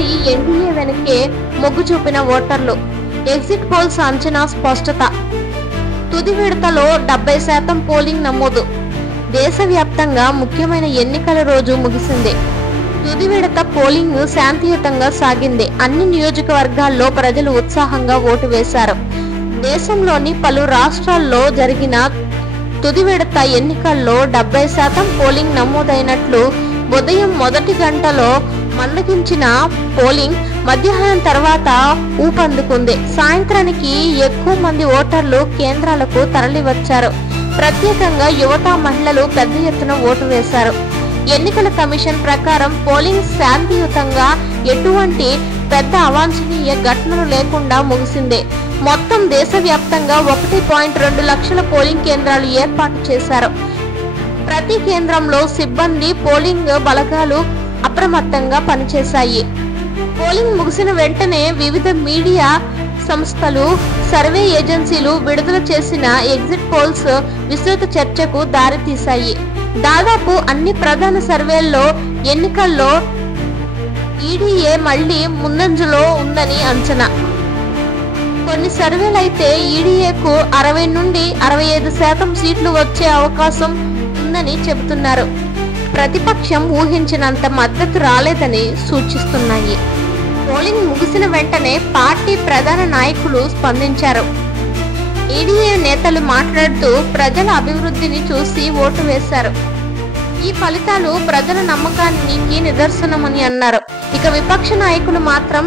ఈసారి ఎన్డీఏ వెనకే మొగ్గు చూపిన ఓటర్లు. ఎగ్జిట్ పోల్స్ అంచనా స్పష్టత. తుది విడతలో 70% పోలింగ్ నమోదు. దేశవ్యాప్తంగా ముఖ్యమైన ఎన్నికల రోజు ముగిసింది. తుది విడత పోలింగ్ శాంతియుతంగా సాగింది. అన్ని నియోజకవర్గాల్లో ప్రజలు ఉత్సాహంగా ఓటు వేశారు. దేశంలోని పలు రాష్ట్రాల్లో జరిగిన తుది విడత ఎన్నికల్లో 70% పోలింగ్ నమోదైనట్లు ఉదయం మొదటి గంటలో మందగించిన పోలింగ్ మధ్యాహ్నం తర్వాత ఊపందుకుంది. సాయంత్రానికి ఎక్కువ మంది ఓటర్లు కేంద్రాలకు తరలివచ్చారు. ప్రత్యేకంగా యువత, మహిళలు పెద్ద ఎత్తున ఓటు వేశారు. ఎన్నికల కమిషన్ ప్రకారం పోలింగ్ శాంతియుతంగా ఎటువంటి పెద్ద అవాంఛనీయ ఘటనలు లేకుండా ముగిసింది. మొత్తం దేశవ్యాప్తంగా 1.2 లక్షల పోలింగ్ కేంద్రాలు ఏర్పాటు చేశారు. ప్రతి కేంద్రంలో సిబ్బంది, పోలింగ్ బలగాలు అప్రమత్తంగా పనిచేశాయి. పోలింగ్ ముగిసిన వెంటనే వివిధ మీడియా సంస్థలు, సర్వే ఏజెన్సీలు విడుదల చేసిన ఎగ్జిట్ పోల్స్ విస్తృత చర్చకు దారితీశాయి. దాదాపు అన్ని ప్రధాన సర్వేల్లో ఎన్నికల్లో ఈడీఏ మళ్లీ ముందంజలో ఉందని అంచనా. కొన్ని సర్వేలైతే ఈడీఏకు 60 నుండి 65% సీట్లు వచ్చే అవకాశం ఉందని చెబుతున్నారు. ప్రతిపక్షం ఊహించినంత మద్దతు రాలేదని సూచిస్తున్నాయి. పోలింగ్ ముగిసిన వెంటనే పార్టీ ప్రధాన నాయకులు స్పందించారు. ఈడీఏ నేతలు మాట్లాడుతూ ప్రజల అభివృద్ధిని చూసి ఓటు వేశారు. ఈ ఫలితాలు ప్రజల నమ్మకానికి నిదర్శనమని అన్నారు. ఇక విపక్ష నాయకులు మాత్రం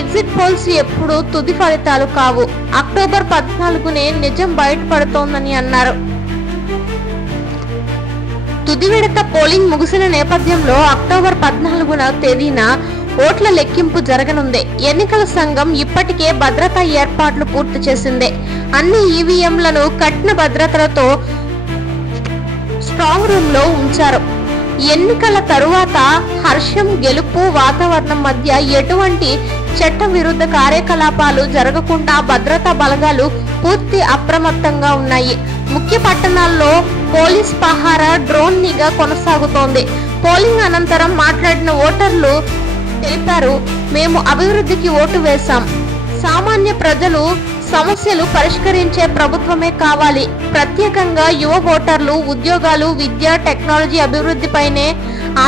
ఎగ్జిట్ పోల్స్ ఎప్పుడు తుది ఫలితాలు కావు, అక్టోబర్ 14నే నిజం బయటపడుతోందని అన్నారు. తుది విడత పోలింగ్ ముగిసిన నేపథ్యంలో అక్టోబర్ 14వ తేదీన ఓట్ల లెక్కింపు జరగనుంది. ఎన్నికల సంఘం ఇప్పటికే భద్రతా ఏర్పాట్లు పూర్తి చేసింది. అన్ని ఈవీఎంలను కఠిన భద్రతలతో స్ట్రాంగ్ రూమ్ లో ఉంచారు. ఎన్నికల తరువాత హర్షం, గెలుపు వాతావరణం మధ్య ఎటువంటి చట్ట విరుద్ధ కార్యకలాపాలు జరగకుండా భద్రతా బలగాలు పూర్తి అప్రమత్తంగా ఉన్నాయి. ముఖ్య పట్టణాల్లో పోలీస్ పహారా, డ్రోన్ నిఘా కొనసాగుతోంది. పోలింగ్ అనంతరం మాట్లాడిన ఓటర్లు తెలిపారు, మేము అభివృద్ధికి ఓటు వేశాం. సామాన్య ప్రజలు సమస్యలు పరిష్కరించే ప్రభుత్వమే కావాలి. ప్రత్యేకంగా యువ ఓటర్లు ఉద్యోగాలు, విద్య, టెక్నాలజీ అభివృద్ధిపైనే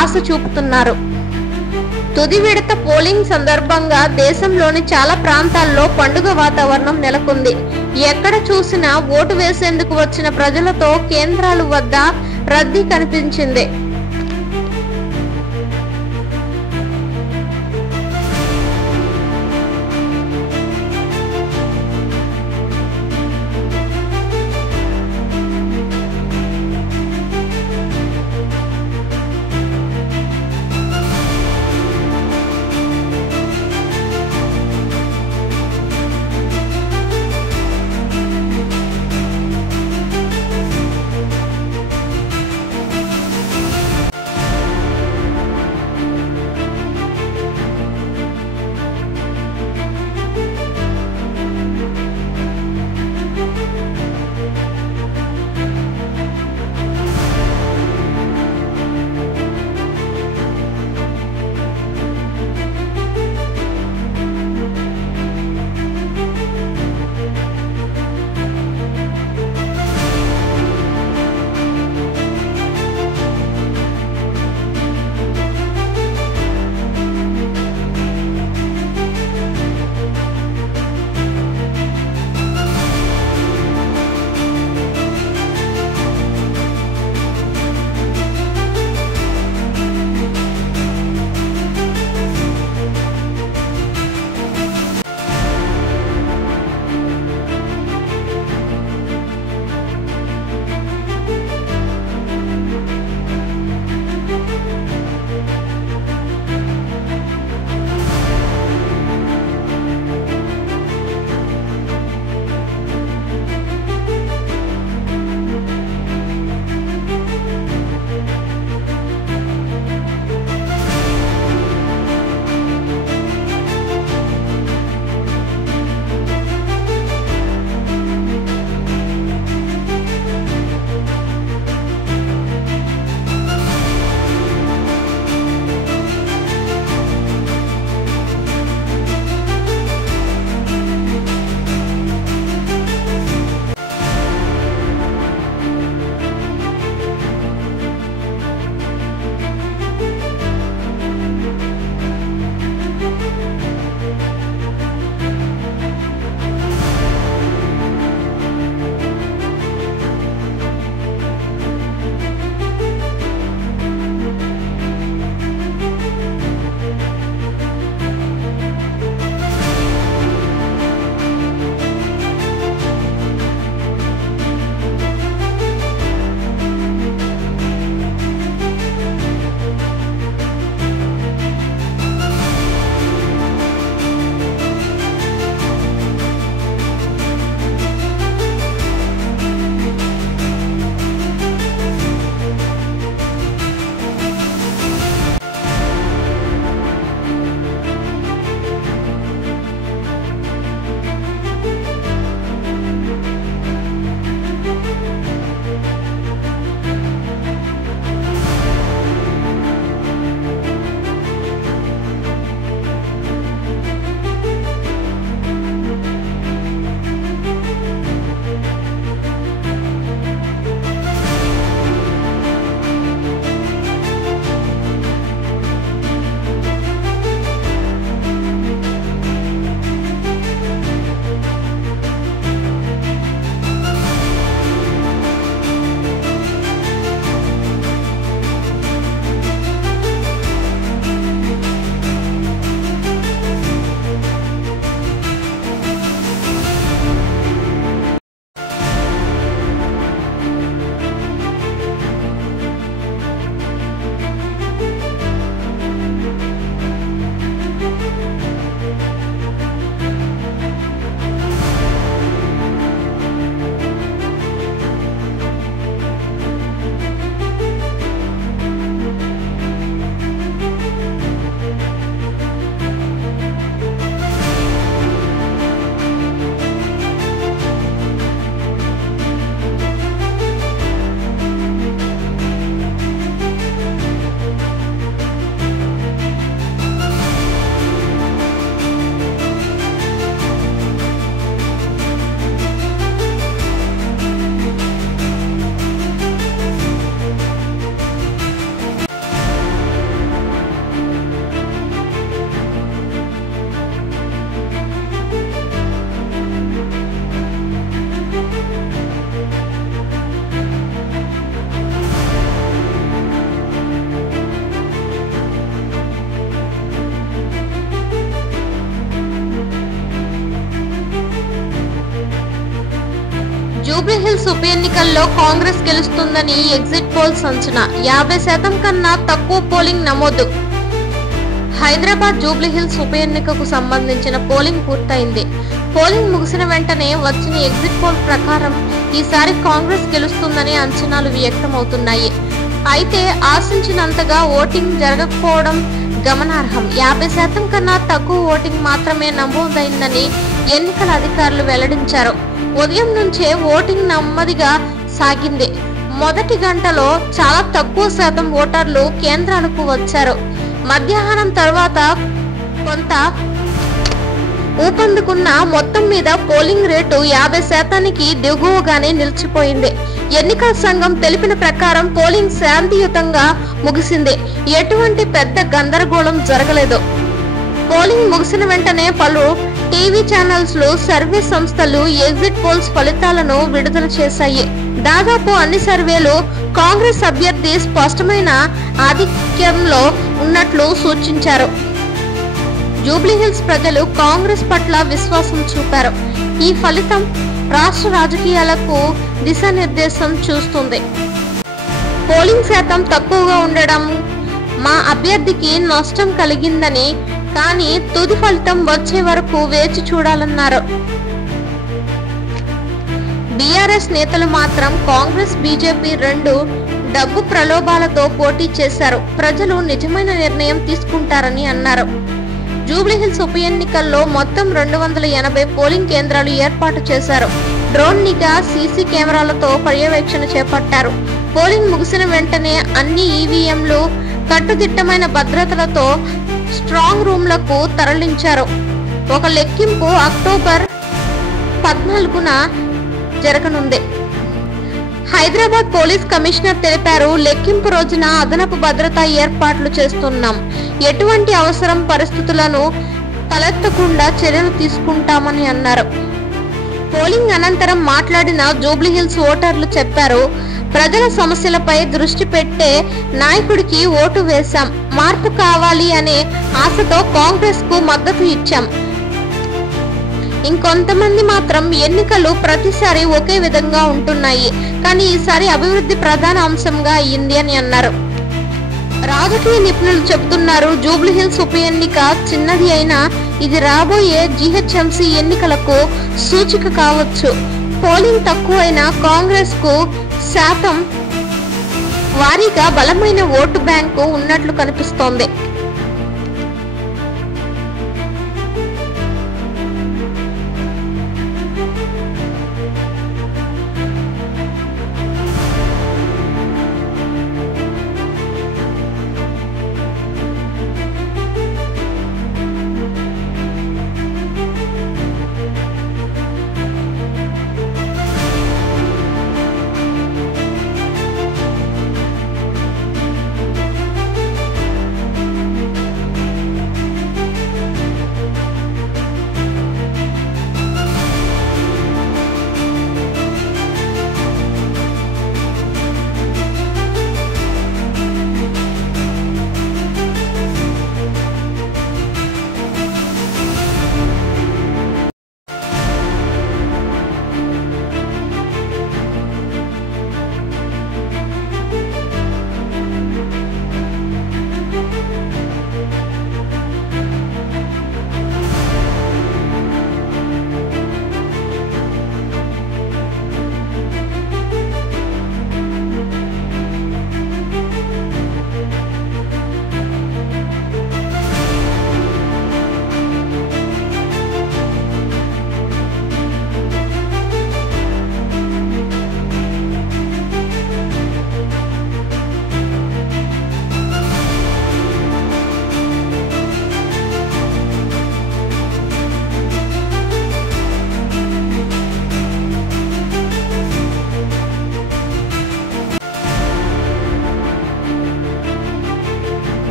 ఆశ చూపుతున్నారు. తుది విడత పోలింగ్ సందర్భంగా దేశంలోని చాలా ప్రాంతాల్లో పండుగ వాతావరణం నెలకొంది. ఎక్కడ చూసినా ఓటు వేసేందుకు వచ్చిన ప్రజలతో కేంద్రాల వద్ద రద్దీ కనిపించింది. హిల్స్ ఉప ఎన్నికల్లో కాంగ్రెస్ గెలుస్తుందని ఎగ్జిట్ పోల్స్ అంచనా. 50% కన్నా తక్కువ పోలింగ్ నమోదు. హైదరాబాద్ జూబ్లీ హిల్స్ ఉప ఎన్నికకు సంబంధించిన పోలింగ్ పూర్తయింది. పోలింగ్ ముగిసిన వెంటనే వచ్చిన ఎగ్జిట్ పోల్ ప్రకారం ఈసారి కాంగ్రెస్ గెలుస్తుందని అంచనాలు వ్యక్తమవుతున్నాయి. అయితే ఆశించినంతగా ఓటింగ్ జరగకపోవడం గమనార్హం. 50% కన్నా తక్కువ ఓటింగ్ మాత్రమే నమోదైందని ఎన్నికల అధికారులు వెల్లడించారు. ఉదయం నుంచే ఓటింగ్ నెమ్మదిగా సాగింది. మొదటి గంటలో చాలా తక్కువ శాతం ఓటర్లు కేంద్రాలకు వచ్చారు. మధ్యాహ్నం తర్వాత కొంత ఊపందుకున్న మొత్తం మీద పోలింగ్ రేటు 50%కి దిగువగానే నిలిచిపోయింది. ఎన్నికల సంఘం తెలిపిన ప్రకారం పోలింగ్ శాంతియుతంగా ముగిసింది. ఎటువంటి పెద్ద గందరగోళం జరగలేదు. పోలింగ్ ముగిసిన వెంటనే పలు టీవీ ఛానల్స్, సర్వే సంస్థలు ఎగ్జిట్ పోల్స్ ఫలితాలను విడుదల చేశాయి. దాదాపు అన్ని సర్వేలు కాంగ్రెస్ అభ్యర్థి స్పష్టమైన ఆధిక్యంలో ఉన్నట్లు సూచించారు. జూబ్లీహిల్స్ ప్రజలు కాంగ్రెస్ పట్ల విశ్వాసం చూపారు. ఈ ఫలితం రాష్ట్ర రాజకీయాలకు దిశానిర్దేశం చూస్తుంది. పోలింగ్ శాతం తక్కువగా ఉండడం మా అభ్యర్థికి నష్టం కలిగిందని, కానీ తుది ఫలితం వచ్చే వరకు వేచి చూడాలన్నారు. బీఆర్ఎస్ నేతలు మాత్రం కాంగ్రెస్, బీజేపీ రెండు డబ్బు ప్రలోభాలతో పోటీ చేశారు. ప్రజలు నిజమైన నిర్ణయం తీసుకుంటారని అన్నారు. జూబ్లీహిల్స్ ఉప ఎన్నికల్లో మొత్తం 280 పోలింగ్ కేంద్రాలు ఏర్పాటు చేశారు. డ్రోన్ నిఘా, సీసీ కెమెరాలతో పర్యవేక్షణ చేపట్టారు. పోలింగ్ ముగిసిన వెంటనే అన్ని ఈవీఎంలు కట్టుదిట్టమైన భద్రతలతో స్ట్రాంగ్ రూమ్లకు తరలించారు. ఒక లెక్కింపు అక్టోబర్ 14న జరగనుంది. హైదరాబాద్ పోలీస్ కమిషనర్ తెలిపారు, లెక్కింపు రోజున అదనపు భద్రతా ఏర్పాట్లు చేస్తున్నాం. ఎటువంటి అవసరం పరిస్థితులను తలెత్తకుండా చర్యలు తీసుకుంటామని అన్నారు. పోలింగ్ అనంతరం మాట్లాడిన జూబ్లీహిల్స్ ఓటర్లు చెప్పారు, ప్రజల సమస్యలపై దృష్టి పెట్టే నాయకుడికి ఓటు వేశాం. మార్పు కావాలి అనే ఆశతో కాంగ్రెస్ కు మద్దతు ఇచ్చాం. ఇంకొంతమంది మాత్రం ఎన్నికలు ప్రతిసారి ఒకే విధంగా ఉంటున్నాయి, కానీ ఈసారి అభివృద్ధి ప్రధాన అంశంగా అయ్యింది అని అన్నారు. రాజకీయ నిపుణులు చెబుతున్నారు, జూబ్లీహిల్స్ ఉప ఎన్నిక చిన్నది అయినా ఇది రాబోయే జీహెచ్ఎంసీ ఎన్నికలకు సూచిక కావచ్చు. పోలింగ్ తక్కువైనా కాంగ్రెస్ కు శాతం వారీగా బలమైన ఓటు బ్యాంకు ఉన్నట్లు కనిపిస్తోంది.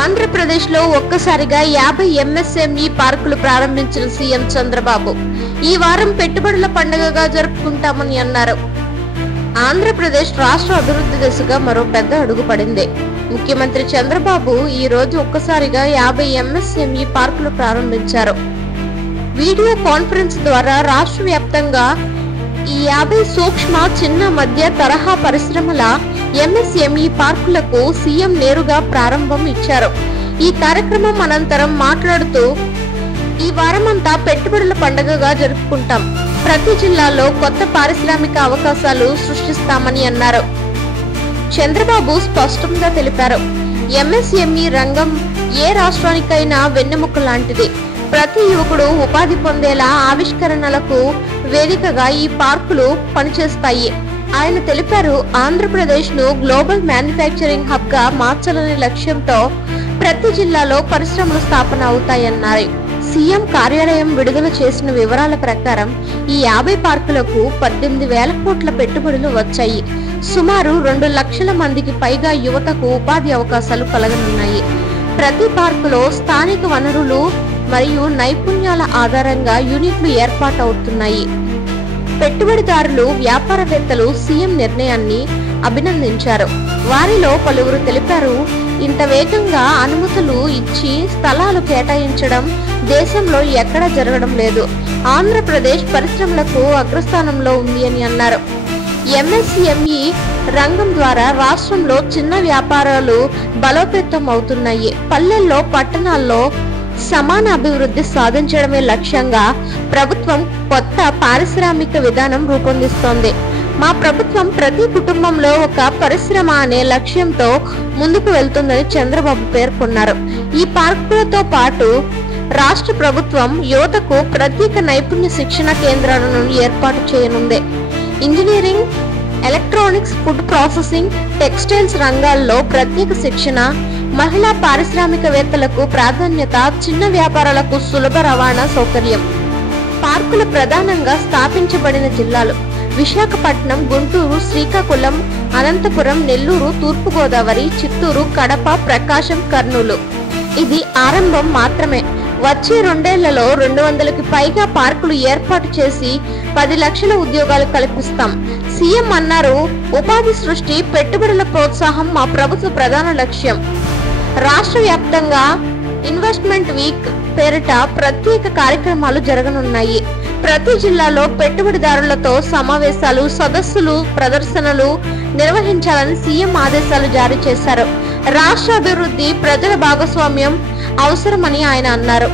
ఆంధ్రప్రదేశ్ లో ఒక్కసారిగా 50 ఎంఎస్ఎంఈ పార్కులు ప్రారంభించిన సీఎం చంద్రబాబు ఈ వారం పెట్టుబడుల పండుగగా జరుపుకుంటామని అన్నారు. ఆంధ్రప్రదేశ్ రాష్ట్ర అభివృద్ధి దిశగా మరో పెద్ద అడుగు పడింది. ముఖ్యమంత్రి చంద్రబాబు ఈ రోజు ఒక్కసారిగా 50 ఎంఎస్ఎంఈ పార్కులు ప్రారంభించారు. వీడియో కాన్ఫరెన్స్ ద్వారా రాష్ట్ర వ్యాప్తంగా ఈ 50 సూక్ష్మ చిన్న మధ్య తరహా పరిశ్రమల ఎంఎస్ఎంఈ పార్కులకు సీఎం నేరుగా ప్రారంభం ఇచ్చారు. ఈ కార్యక్రమం అనంతరం మాట్లాడుతూ ఈ వారమంతా పెట్టుబడుల పండుగగా జరుపుకుంటాం, ప్రతి జిల్లాలో కొత్త పారిశ్రామిక అవకాశాలు సృష్టిస్తామని అన్నారు. చంద్రబాబు స్పష్టంగా తెలిపారు, ఎంఎస్ఎంఈ రంగం ఏ రాష్ట్రానికైనా వెన్నెముక లాంటిది. ప్రతి యువకుడు ఉపాధి పొందేలా ఆవిష్కరణలకు వేదికగా ఈ పార్కులు పనిచేస్తాయి. ఆయన తెలిపారు, ఆంధ్రప్రదేశ్ ను గ్లోబల్ మ్యానుఫ్యాక్చరింగ్ హబ్ గా మార్చాలనే లక్ష్యంతో ప్రతి జిల్లాలో పరిశ్రమలు స్థాపన అవుతాయన్నారు. సీఎం కార్యాలయం విడుదల చేసిన వివరాల ప్రకారం ఈ 50 పార్కులకు 18,000 కోట్ల పెట్టుబడులు వచ్చాయి. సుమారు 2 లక్షల మందికి పైగా యువతకు ఉపాధి అవకాశాలు కలగనున్నాయి. ప్రతి పార్కులో స్థానిక వనరులు మరియు నైపుణ్యాల ఆధారంగా యూనిట్లు ఏర్పాటవుతున్నాయి. పెట్టుబడిదారులు, వ్యాపారవేత్తలు సీఎం నిర్ణయాన్ని అభినందించారు. వారిలో పలువురు తెలిపారు, ఇంత వేగంగా అనుమతులు ఇచ్చి స్థలాలు కేటాయించడం దేశంలో ఎక్కడా జరగడం లేదు. ఆంధ్రప్రదేశ్ పరిశ్రమలకు అగ్రస్థానంలో ఉంది అని అన్నారు. ఎంఎస్ఎంఈ రంగం ద్వారా రాష్ట్రంలో చిన్న వ్యాపారాలు బలోపేతం అవుతున్నాయి. పల్లెల్లో, పట్టణాల్లో సమాన అభివృద్ధి సాధించడమే లక్ష్యంగా ప్రభుత్వం కొత్త పారిశ్రామిక విధానం రూపొందిస్తోంది. మా ప్రభుత్వం ప్రతి కుటుంబంలో ఒక పరిశ్రమ అనే లక్ష్యంతో ముందుకు వెళ్తుందని చంద్రబాబు పేర్కొన్నారు. ఈ పార్కులతో పాటు రాష్ట్ర ప్రభుత్వం యువతకు ప్రత్యేక నైపుణ్య శిక్షణ కేంద్రాలను ఏర్పాటు చేయనుంది. Engineering, electronics, food processing, textiles రంగాల్లో ప్రత్యేక శిక్షణ, మహిళా పారిశ్రామికవేత్తలకు ప్రాధాన్యత, చిన్న వ్యాపారాలకు సులభ రవాణా సౌకర్యం. పార్కులు ప్రధానంగా స్థాపించబడిన జిల్లాలు విశాఖపట్నం, గుంటూరు, శ్రీకాకుళం, అనంతపురం, నెల్లూరు, తూర్పుగోదావరి, చిత్తూరు, కడప, ప్రకాశం, కర్నూలు. ఇది ఆరంభం మాత్రమే. వచ్చే 2 ఏళ్లలో 200కి పైగా పార్కులు ఏర్పాటు చేసి 10 లక్షల ఉద్యోగాలు కల్పిస్తాం. సీఎం అన్నారు, ఉపాధి సృష్టి, పెట్టుబడుల ప్రోత్సాహం మా ప్రభుత్వ ప్రధాన లక్ష్యం. రాష్ట్ర వ్యాప్తంగా ఇన్వెస్ట్మెంట్ వీక్ పేరిట ప్రత్యేక కార్యక్రమాలు జరగనున్నాయి. ప్రతి జిల్లాలో పెట్టుబడిదారులతో సమావేశాలు, సదస్సులు, ప్రదర్శనలు నిర్వహించాలని సీఎం ఆదేశాలు జారీ చేశారు. రాష్ట్ర అభివృద్ధి, ప్రజల భాగస్వామ్యం అవసరమని ఆయన అన్నారు.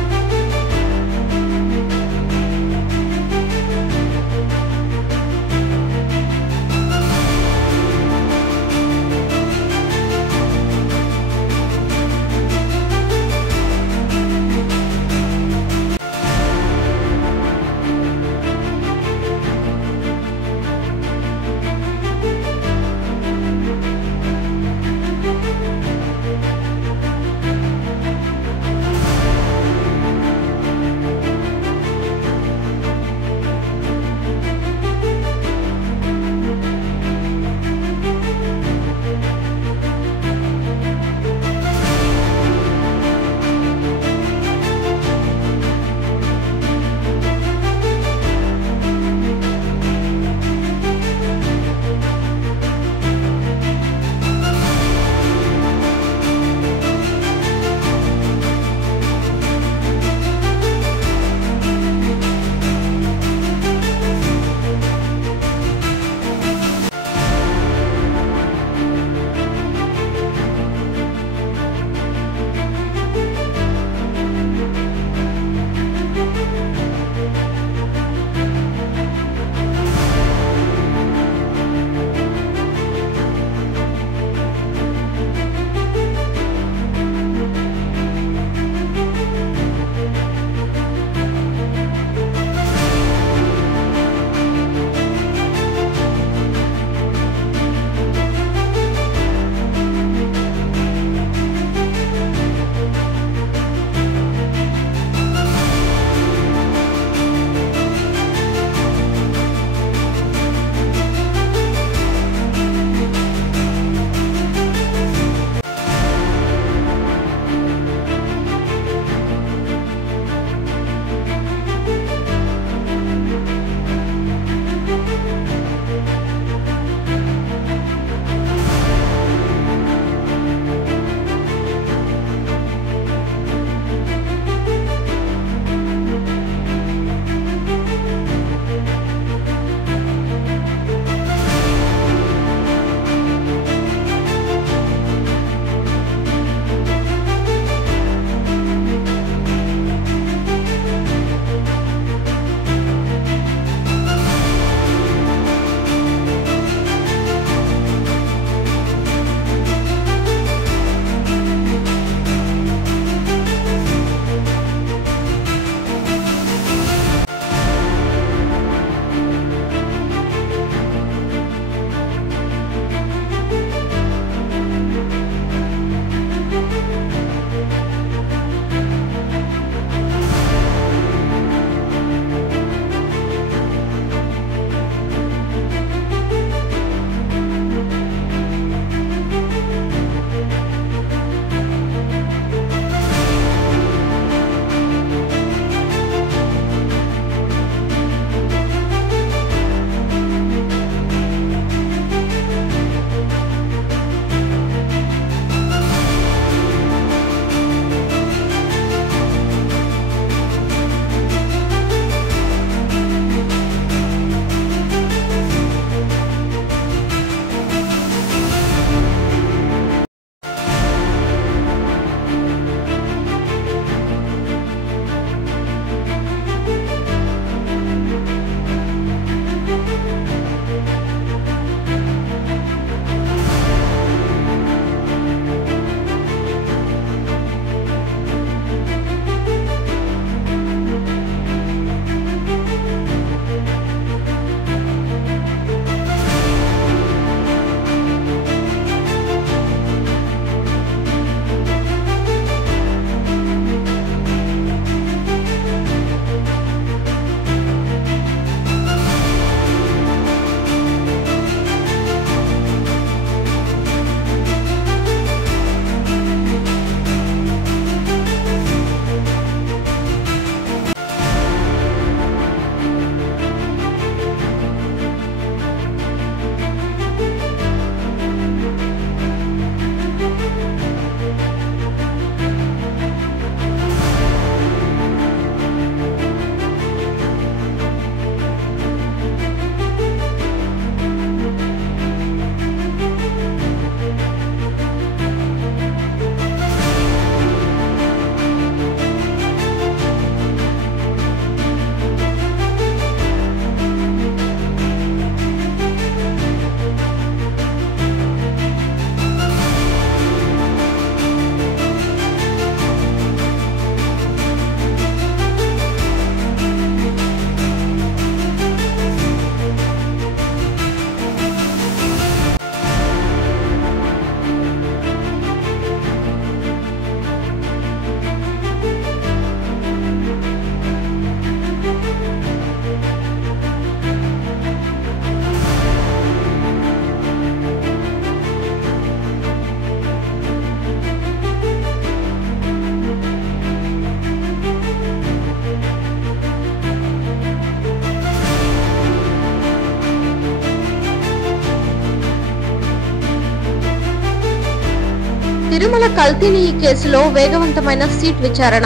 తిరుమల కల్తీ నెయ్యి కేసులో వేగవంతమైన సిట్ విచారణ.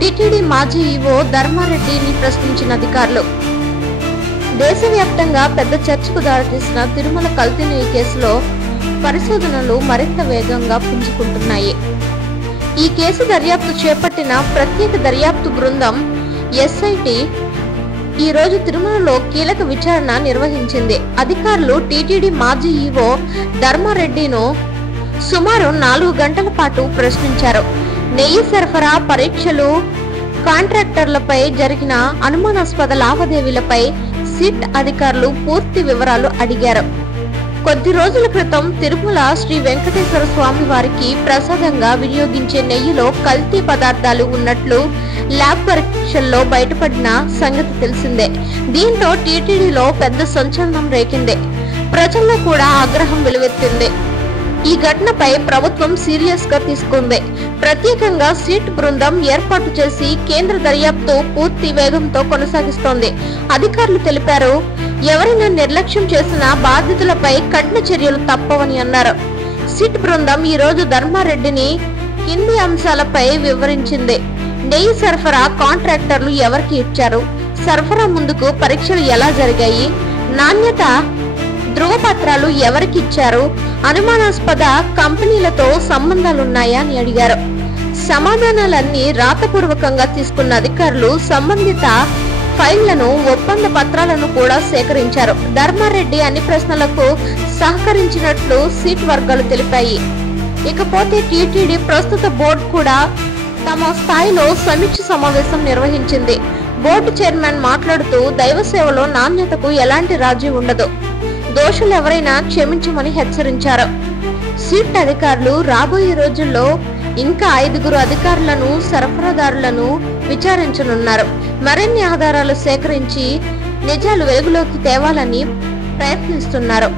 టిటిడి మాజీ ఈవో ధర్మారెడ్డిని ప్రశ్నించిన అధికారులు. దేశవ్యాప్తంగా పెద్ద చర్చకు దారితీసిన తిరుమల కల్తీ నెయ్యి కేసులో పరిశోధనలు మరింత వేగంగా పుంజుకుంటున్నాయి. ఈ కేసు దర్యాప్తు చేపట్టిన ప్రత్యేక దర్యాప్తు బృందం ఎస్ఐటి ఈ రోజు తిరుమలలో కీలక విచారణ నిర్వహించింది. అధికారులు టిటిడి మాజీ ఈవో ధర్మారెడ్డిను సుమారు 4 గంటల పాటు ప్రశ్నించారు. నెయ్యి సరఫరా, పరీక్షలు, కాంట్రాక్టర్లపై జరిగిన అనుమానాస్పద లావాదేవీలపై సిట్ అధికారులు పూర్తి వివరాలు అడిగారు. కొద్ది రోజుల క్రితం తిరుమల శ్రీ వెంకటేశ్వర స్వామి వారికి ప్రసాదంగా వినియోగించే నెయ్యిలో కల్తీ పదార్థాలు ఉన్నట్లు ల్యాబ్ పరీక్షల్లో బయటపడిన సంగతి తెలిసిందే. దీంతో టీటీడీలో పెద్ద సంచలనం రేకింది. ప్రజల్లో కూడా ఆగ్రహం వెలువెత్తింది. ఈ ఘటనపై ప్రభుత్వం సీరియస్ గా తీసుకుంది. ప్రత్యేకంగా సిట్ బృందం ఏర్పాటు చేసి కేంద్ర దర్యాప్తు పూర్తి వేగంతో కొనసాగిస్తోంది. అధికారులు తెలిపారు, ఎవరైనా నిర్లక్ష్యం చేసిన బాధితులపై కఠిన చర్యలు తప్పవని అన్నారు. సిట్ బృందం ఈ రోజు ధర్మారెడ్డిని కింది అంశాలపై వివరించింది. నెయ్యి సరఫరా కాంట్రాక్టర్లు ఎవరికి ఇచ్చారు, సరఫరా ముందుకు పరీక్షలు ఎలా జరిగాయి, నాణ్యత ధృవపత్రాలు ఎవరికి ఇచ్చారు, అనుమానాస్పద కంపెనీలతో సంబంధాలున్నాయా అని అడిగారు. సమాధానాలన్నీ రాతపూర్వకంగా తీసుకున్న అధికారులు సంబంధిత ఫైళ్లను, ఒప్పంద పత్రాలను కూడా సేకరించారు. ధర్మారెడ్డి అన్ని ప్రశ్నలకు సహకరించినట్లు సిట్ వర్గాలు తెలిపాయి. ఇకపోతే టీటీడీ ప్రస్తుత బోర్డు కూడా తమ స్థాయిలో సమీక్ష సమావేశం నిర్వహించింది. బోర్డు చైర్మన్ మాట్లాడుతూ, దైవ సేవలో నాణ్యతకు ఎలాంటి రాజీ ఉండదు, దోషులు ఎవరైనా క్షమించమని హెచ్చరించారు. సిట్ అధికారులు రాబోయే రోజుల్లో ఇంకా 5 అధికారులను, సరఫరాదారులను విచారించనున్నారు. మరిన్ని ఆధారాలు సేకరించి నిజాలు వెలుగులోకి తేవాలని ప్రయత్నిస్తున్నారు.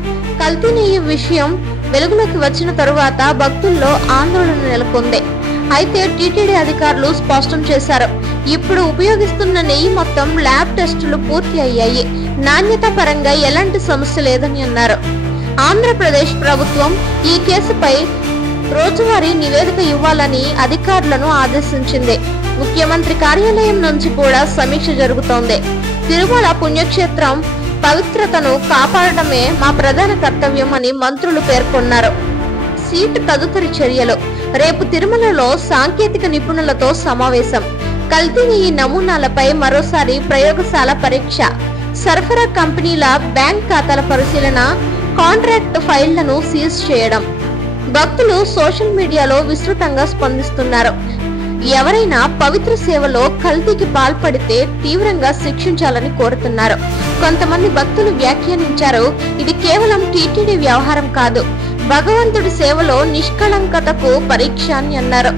కల్తీ నెయ్యి విషయం వెలుగులోకి వచ్చిన తరువాత భక్తుల్లో ఆందోళన నెలకొంది. అయితే టీటీడీ అధికారులు స్పష్టం చేశారు, ఇప్పుడు ఉపయోగిస్తున్న నెయ్యి మొత్తం ల్యాబ్ టెస్టులు పూర్తి అయ్యాయి, నాణ్యత పరంగా ఎలాంటి సమస్య లేదని అన్నారు. ఆంధ్రప్రదేశ్ ప్రభుత్వం ఈ కేసుపై రోజువారీ నివేదిక ఇవ్వాలని అధికారులను ఆదేశించింది. ముఖ్యమంత్రి కార్యాలయం నుంచి కూడా సమీక్ష జరుగుతోంది. తిరుమల పుణ్యక్షేత్రం పవిత్రతను కాపాడటమే మా ప్రధాన కర్తవ్యం అని మంత్రులు పేర్కొన్నారు. సీట్ తదుపరి చర్యలు. రేపు తిరుమలలో సాంకేతిక నిపుణులతో సమావేశం. కల్తీ నెయ్యి నమూనాలపై మరోసారి ప్రయోగశాల పరీక్ష, సరఫరా కంపెనీల బ్యాంక్ ఖాతాల పరిశీలన, కాంట్రాక్ట్ ఫైళ్లను సీజ్ చేయడం. భక్తులు సోషల్ మీడియాలో విస్తృతంగా స్పందిస్తున్నారు. ఎవరైనా పవిత్ర సేవలో కల్తీకి పాల్పడితే తీవ్రంగా శిక్షించాలని కోరుతున్నారు. కొంతమంది భక్తులు వ్యాఖ్యానించారు, ఇది కేవలం టీటీడీ వ్యవహారం కాదు, భగవంతుడి సేవలో నిష్కళంకతకు పరీక్ష అని అన్నారు.